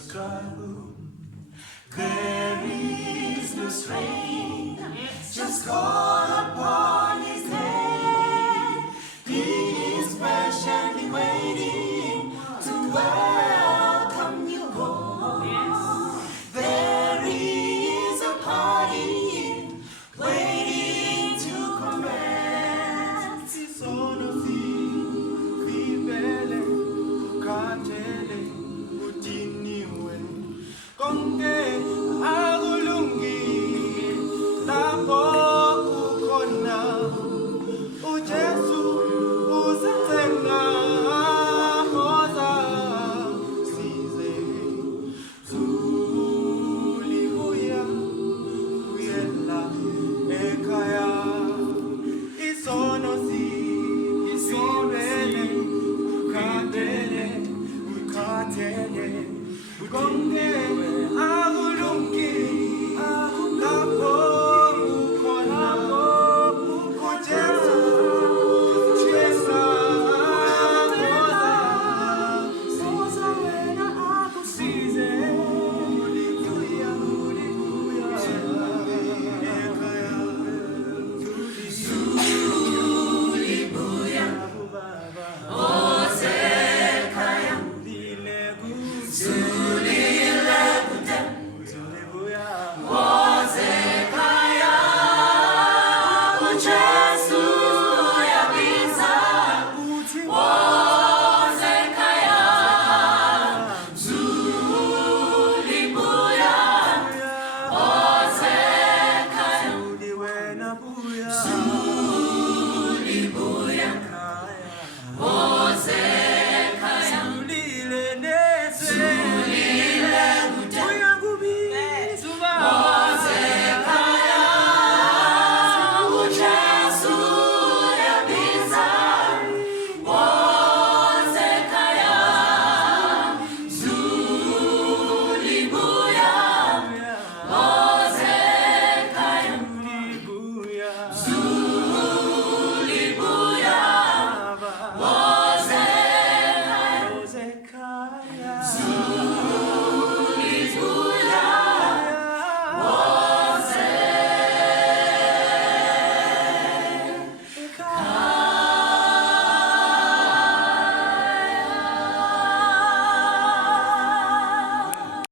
struggle. There is no strength. Just call upon His name. He is patiently waiting to welcome you home. There is a party waiting to commence. Isono vivele ukhathele udiniwe konke akulungile lapho ukhona uJesu uzenga hoza size tulibuya uyela ekhaya isono isibele ukhathele konke akulungile